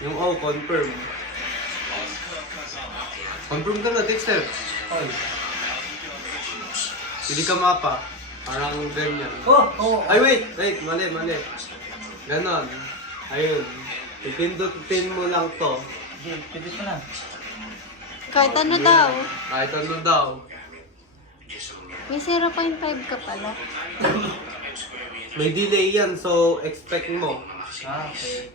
Yung O, confirm. Confirm ka na, Dexter. Oy. Hindi ka mapa. Parang ganyan. Oh. Ay, wait. Mali. Ganon. Ayun. Pipindutin mo lang to. Sige, pindot mo na. Kahit ano daw. Kahit ano daw. May 0.5 ka pala. May delay yan, so expect mo. Okay.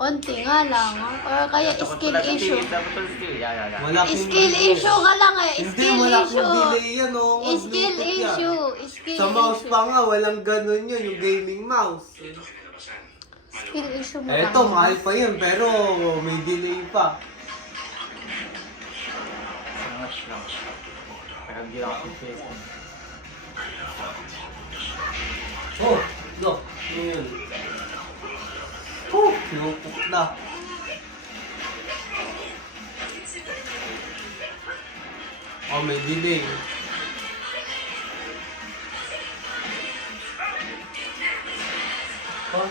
Unti nga lang. Or kaya skill issue. Dapat yung skill. Yeah. Malaking Skill issue ka lang eh. Hindi, Skill malaking issue. delay yan, oh. Skill Bluetooth yan. issue. Skill Sa mouse issue. pa nga, walang ganun yun, yung gaming mouse. Skill issue mo Eto, lang. mahal pa yun, pero may delay pa. Sangat lang. Pero hindi ako face. Oh, look. Ano yun? Oh, pinupok na. Oh, may delay. Oh.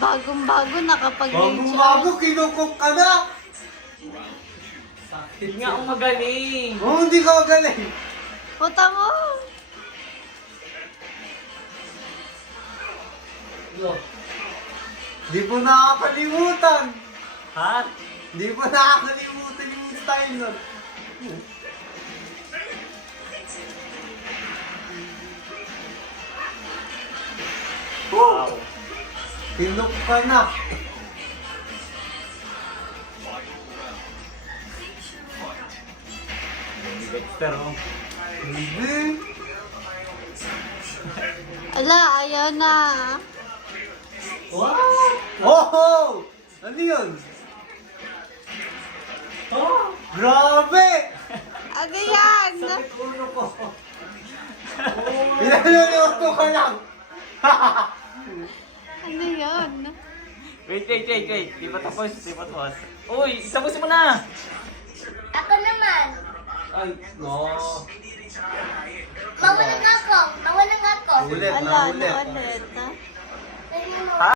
Bagong-bago nakapag-game Bago, kinukok ka na! Hindi nga ako magaling. Oh, hindi ka magaling. Puta mo! Di mo nakakalimutan. Ha? Di mo nakakalimutan yung style nun. Wow. Kinuk ka na. Dexter, oh. Hindi. Ala, ayaw na. Wow! Oh! Ano yun? Oh! Grabe! Ano yan? Sakit ulo ko. Pinaluluto ka lang. Ano yan? Wait. Di pa tapos. Uy, tapusin mo na! Ako naman. Ay, no. Mawalan ako. Ulit. Ala, ano ulit? Tingnan mo. Ha?